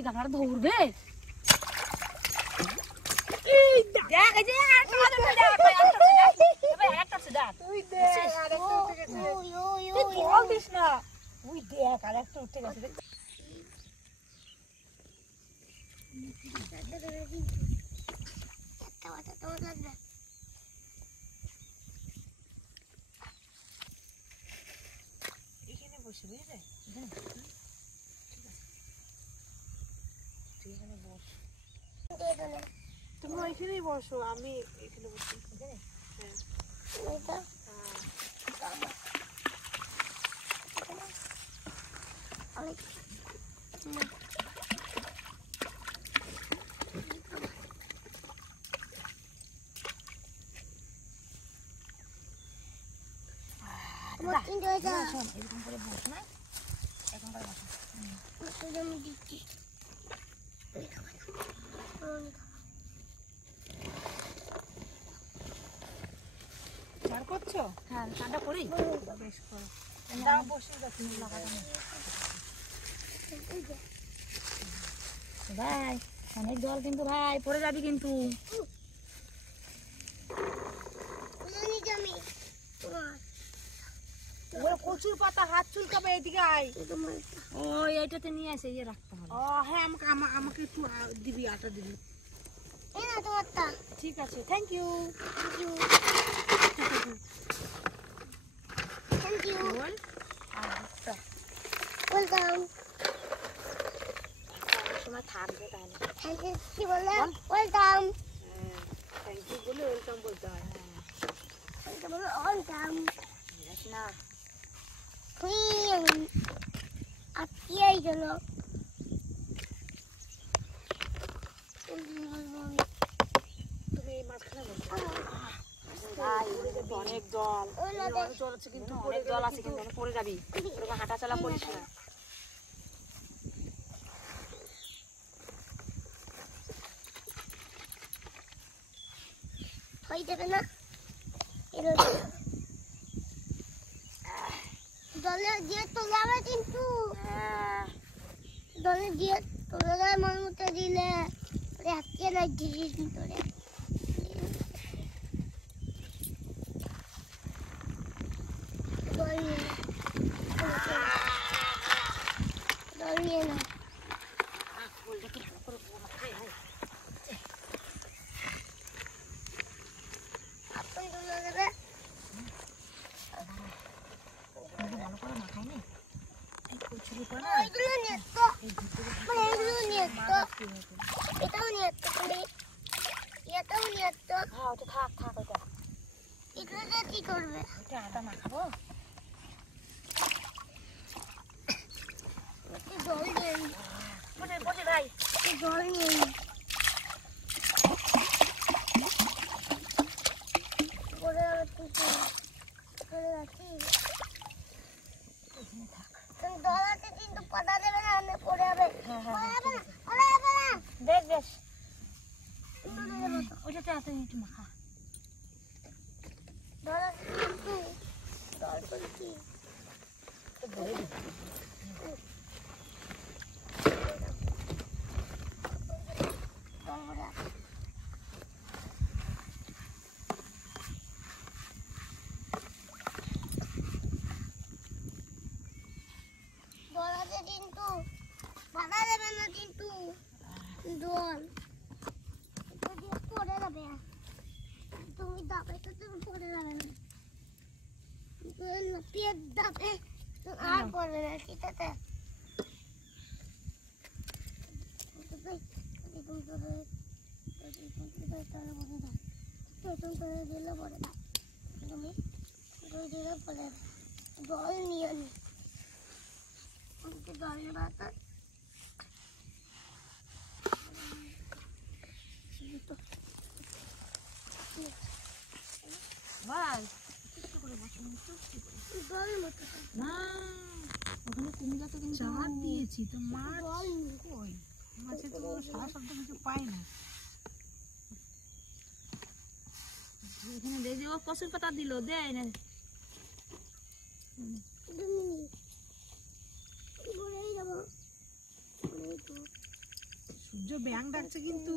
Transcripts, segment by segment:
সেই গামলাটা ধরবে। তুমি ওইখানেই বসো, আমি এখানে বসি। এরকম করে বস না, এরকম করে বসো। চার করছো? হ্যাঁ, ঠান্ডা করি। বেশ করো, দাও বসে যাচ্ছি লাগানো। ভাই অনেক জল কিন্তু, ভাই পড়ে যাবি কিন্তু। কচুর পাতা হাত চুলকাবে, এদিকে আয়। ও এইটাতে নিয়ে এসে ইয়ে রাখতে হবে। ও হ্যাঁ, আমাকে একটু দিবি, আটা দিবি। ঠিক আছে, থ্যাংক ইউ। বল। ওয়েলকাম। সময় থাকবে তাহলে। কি বললে? ওয়েলকাম। থ্যাংক ইউ বলে ওয়েলকাম বলতে হয়। ওয়েলকাম। না আপনি এই জন্য তুমি এই মাঝখানে বসো। অনেক জল, অনেক জল আছে কিন্তু, অনেক জল আছে কিন্তু পড়ে যাবি। হাঁটা চলা করিস না। হয়ে যাবে না, জলে দিয়ে তোলা হবে কিন্তু, জলে দিয়ে তোলা যায় মন মতো দিলে আটকে না জিনিস ভিতরে। জল নিয়ে না আপন তুলে দেবে। এইগুলো নিয়ে তো, মানে এইগুলো নিয়ে তো, এটাও নিয়ে তো, তুমি এটাও নিয়ে তো। হ্যাঁ, ওটা থাক থাক। ওটা এগুলো দিয়ে কি করবে? ওটা আটা মাখাবো। একটু জল নিয়ে নি, বসে বসে ভাই। একটু জল নিয়ে নি। পরে কিন্তু পরে রাখি জল আছে কিন্তু পাতা দেবে না, আমি পড়ে যাবে। পড়ে যাবে না, পড়ে যাবে না। বেশ বেশ, ওইটাতে এত একটু মাখা। জল আছে কিন্তু, জল বলছি জল ভরে আছে। জল আছে কিন্তু পাতা দেবে না কিন্তু, জল এটা দিয়ে পড়ে যাবে। তুমি দাবে তো তুমি পড়ে যাবে না, পেট দাবে আর পড়বে না। ঠিক আছে, জল নিয়ে নি, জল নেবা ভাই জল মতো না, ওখানে কুমিরাতে কিন্তু চার দিয়েছি তো, মাছ জল নি। কই? মাছে তো সারা শব্দ কিছু পাই না। এখানে দেখি ও কচুর পাতা দিল, দেয় না। ভরেই যাবো, সূর্য ব্যাং ডাকছে কিন্তু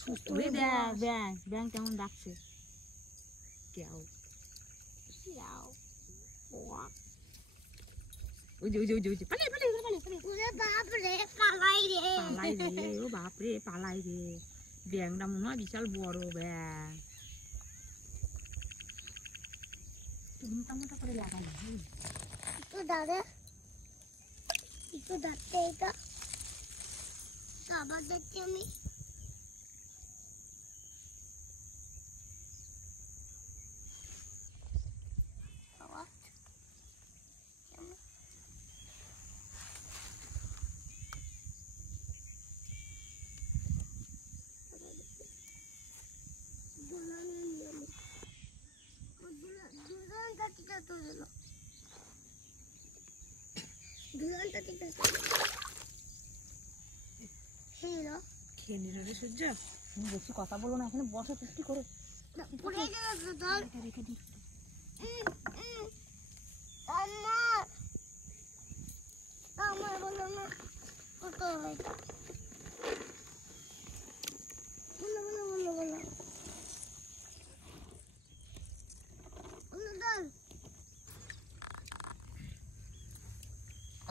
সুস্থ ওই হয়ে দেখ বস। ব্যাং কেমন ডাকছে কেউ ওই যে পালাই ওরে বাপ রে পালাই রে পালাই রে ও বাপরে পালাই রে ব্যাংটা মনে হয় বিশাল বড় ব্যাং মোটা করে লাগানো একটু দাঁড়ে একটু দাঁড়তে এটা আবার দেখছি আমি খেয়ে নিল রে সূর্য। তুমি বেশি কথা বলো না এখানে বসো চুপটি করে রেখে দিই। আমার বলো না কত এটা বলো বলো বলো বলো বলো দাও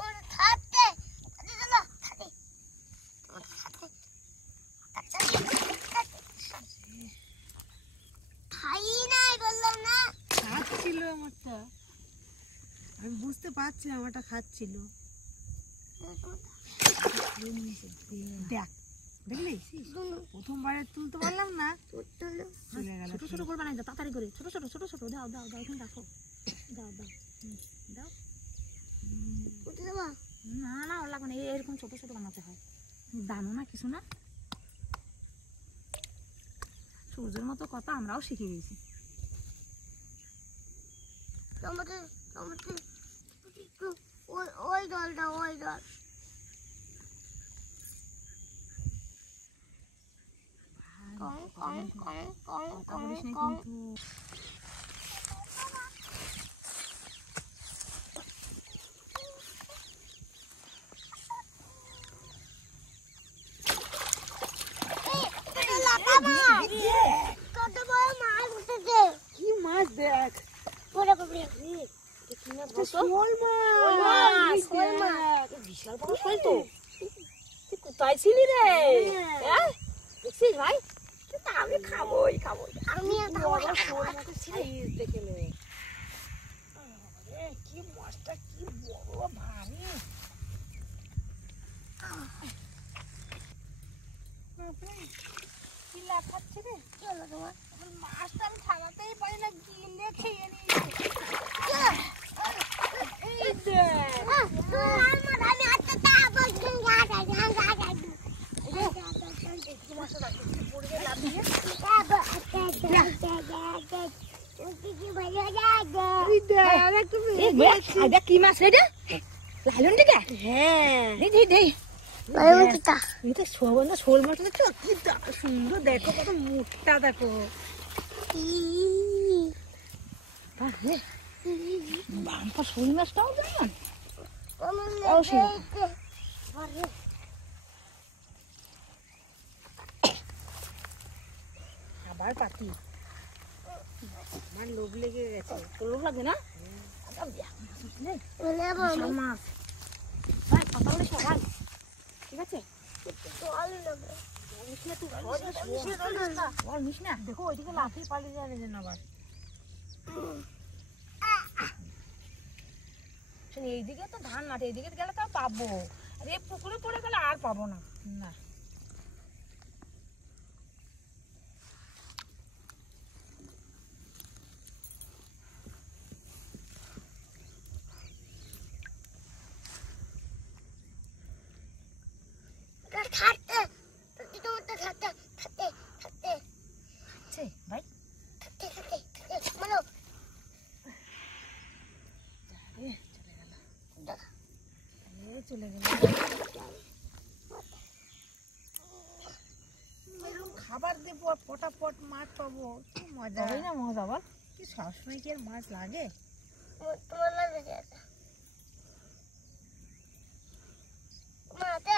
ওর থাকতে চলো থাকতে খাই নাই বললাম না খাচ্ছিল আমারটা, আমি বুঝতে পারছি আমারটা খাচ্ছিল। দেখ দেখলি প্রথমবারে তুলতে পারলাম না, চলে গেল। ছোট ছোট করে বানাই দাও তাড়াতাড়ি করে ছোট ছোট ছোট ছোট দাও দাও দাও এখানে রাখো দাও দাও দাও না না ওর লাগবে না এরকম ছোট ছোট বানাতে হয় জানো না কিছু না সূর্যের মতো কথা আমরাও শিখে গেছি আমাদের আমাদের ওই দলটা ওই দল কি মাছ দেখ, শোল মাছ, বিশাল বড় শোল তো তুই কোথায় ছিলি রে হ্যাঁ দেখছিস ভাই আমি খাবোই খাবোই আমি সাইজ দেখে নে। কি মাছটা কি বড় ভারী। কি লাফাচ্ছে রে, চলো তোমার মাছটা আমি থামাতেই পারি না, গিলে খেয়ে নিয়েছে। এই দেখ আমি হাতে তা বলছেন কি মাছ রে লালন দিকে হ্যাঁ এটা শোল মাছ দেখছো কি সুন্দর, দেখো কত মুখটা দেখো। বাম্পা শোল মাছটাও যেমন আবার পাতি, আমার লোভ লেগে গেছে। তোর লোক লাগবে না মাছ ভাই কথা বলিস না ভাই ঠিক আছে বল নিস না দেখো ওইদিকে লাফিয়ে পালিয়ে যাবে যেন আবার। এইদিকে তো ধান মাঠে এইদিকে গেলে তাও পাবো আর এই পুকুরে পড়ে গেলে আর পাবো না না থাকতে তোমারটা থাকতে থাকতে থাকতে আছে ভাই থাকতে থাকতে থাকতে বলো চলে গেল। এরকম খাবার দেবো আর পটাপট মাছ পাবো, কি মজা। তবেই না মজা বল কি সবসময় কি আর মাছ লাগে। তোমার লাগবে মাতে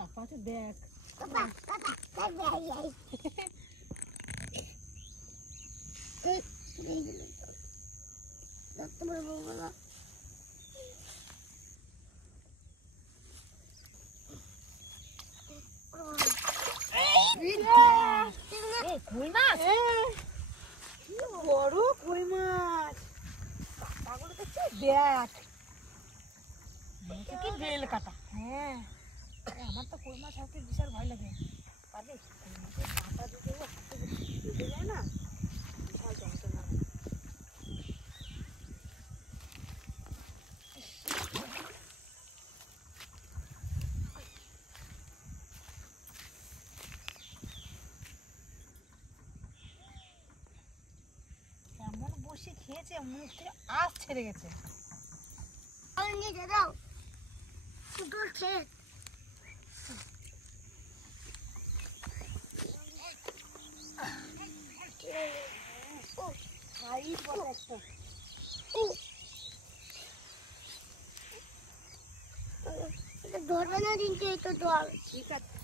লাফাচ্ছে দেখ। বাবা বাবা বাবা এই দিল তোমার বাবা কই মাছ কি বড় কই মাছ, কাটাগুলো দেখছিস দেখ, কি বেল কাটা। হ্যাঁ আমার তো কই মাছ হাতে বিশাল ভয় লাগে, পারবে কই মাছের কাঁটা দিতে হাতে ঢুকে যায় না, বিশাল যন্ত্রণা। এমন বসে খেয়েছে মুখ থেকে আঁশ ছেড়ে গেছে। নিয়ে দাও শুধু খেয়ে ধরবে না কিন্তু এই তো জল ঠিক আছে,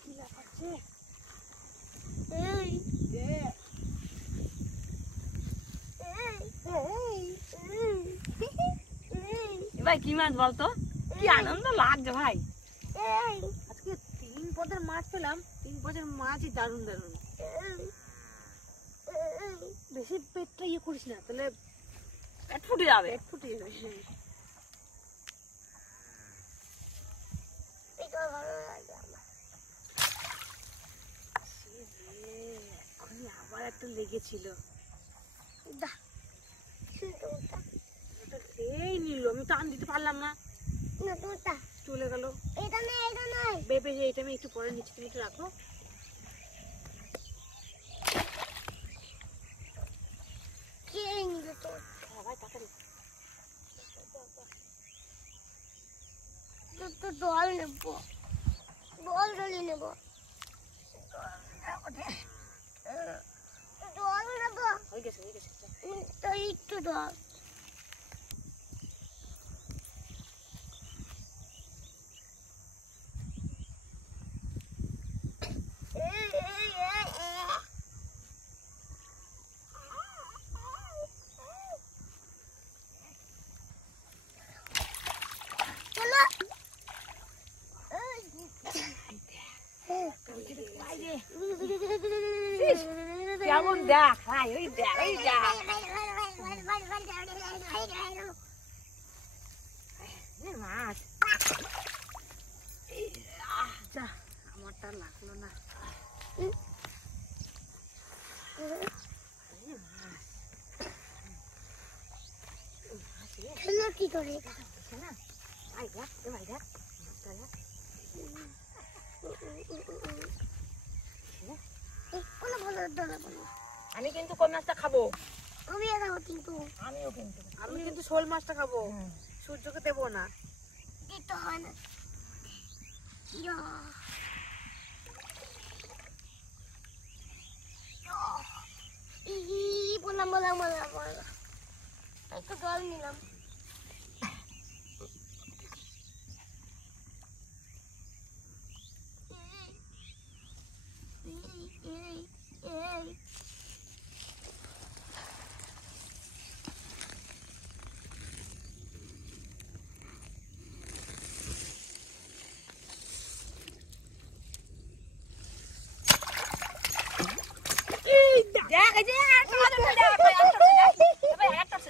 কি লাফাচ্ছে এই দেখ। ভাই কি মাছ বলতো, কি আনন্দ লাগছে ভাই। আজকে 3 পদের মাছ পেলাম, 3 পদের মাছই দারুণ দারুণ। বেশি পেটটা ইয়ে করিস না, তাহলে পেট ফুটে যাবে। পেট ফুটে যাবে। এখনই আবার একটা লেগেছিল, ওটা খেয়েই নিল, আমি টান দিতে পারলাম না, চলে গেল। বেবে এইটা আমি একটু পরে নিচে, তুমি একটু রাখো। ভাই তাড়াতাড়ি জল নেবো জল জলি নেবো জল নেবো হয়ে গেছে হয়ে গেছে। তো একটু জল কেমন দেখ ভাই, ওই দেখ ওই দেখ মাছ যা, আমারটা লাগলো না। কি করে ভাই দেখ ভাই দেখ মাছটা দেখ। কোনো বলো দোলা বলো আমি কিন্তু কোন মাছটা খাবো। আমি খাবো কিন্তু আমিও কিন্তু আমি কিন্তু শোল মাছটা খাবো, সূর্যকে দেবো না। দিতে হয় না বললাম বললাম বললাম বললাম একটু জল নিলাম দেখ এই যে একটা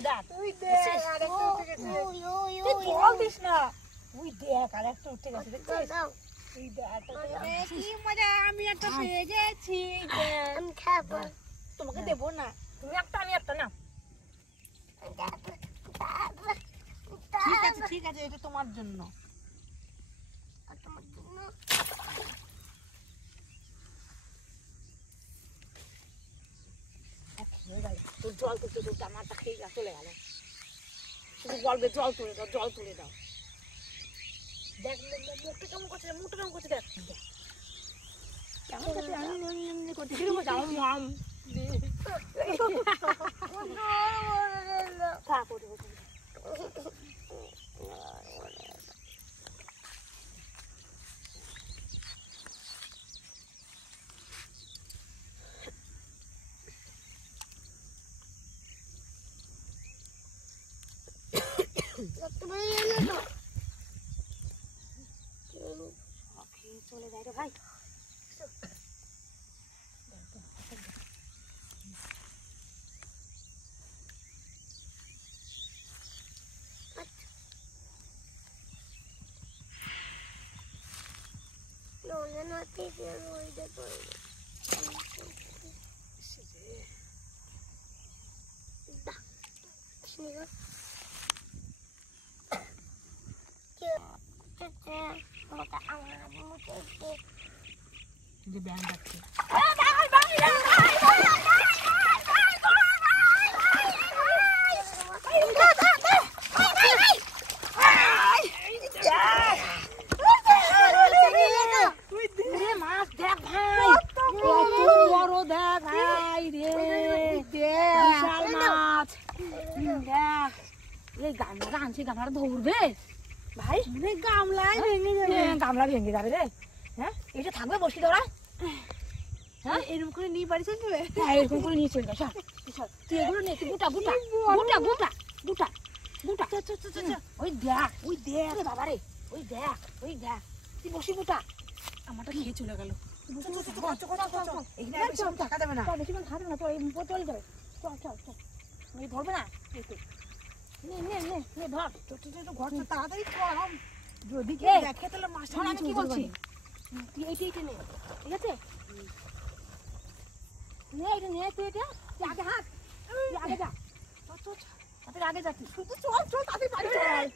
দেখ তুই দেখ আরেকটা উঠে গেছে, তুই জল দিস না। তুই দেখ আরেকটা উঠে গেছে, দেখছিস? দাও তুই দেখ কি মজা, আমি একটা পেয়ে গেছি। আমি খাবো তোমাকে দেবো না। তুমি একটা আমি একটা না। ঠিক আছে এটা তোমার জন্য। তোমার জন্য তোর জল তুলতে তুলতে আমারটা খেয়ে চলে গেল। শুধু বলবে জল তুলে দাও জল তুলে দাও। দেখ মুখটা কেমন করছে, মুখটা কেমন করছে দেখ। কেমন করছে? আমি এমনি করছি। কিরকম করছে? আম থাক ওঠে ওঠে। চলে যায় রে ভাই। যে ব্যাং যাচ্ছে মাছ দেখ ভাই, কত বড় দেখ ভাই রে, বিশাল মাছ। দেখ এই গামলাটা আনছি, গামলাটা ধরবে ভাই, গামলায় ভেঙে যাবে, গামলা ভেঙে যাবে রে। হ্যাঁ এটা থাকবে বসি তোরা, হ্যাঁ এরকম করে নিয়ে বাড়ি চলে যাবে। হ্যাঁ এরকম করে নিয়ে চলবে। সব তুই এগুলো নে, বুটা বুটা বুটা বুটা বুটা বুটা, ওই দেখ ওই দেখ রে বাবা রে, ওই দেখ ওই দেখ, তুই বসি বুটা। আমারটা খেয়ে চলে গেল। থাকা যাবে না, বেশিক্ষণ থাকবে না, তো এই চলে যাবে। চল চল চল, এই ধরবে না, এই তো নে নে নে নে ধর, ঘর তাড়াতাড়ি কর, যদি দেখে তাহলে মাছটা আমি কি বলছি, তুই এইটা এইটা নে, ঠিক আছে? নে এটা নে, তুই এটা, তুই আগে হাত, তুই আগে যা, চল চল, তাড়াতাড়ি আগে যা, তুই শুধু চল চল, তাড়াতাড়ি বাড়ি চল।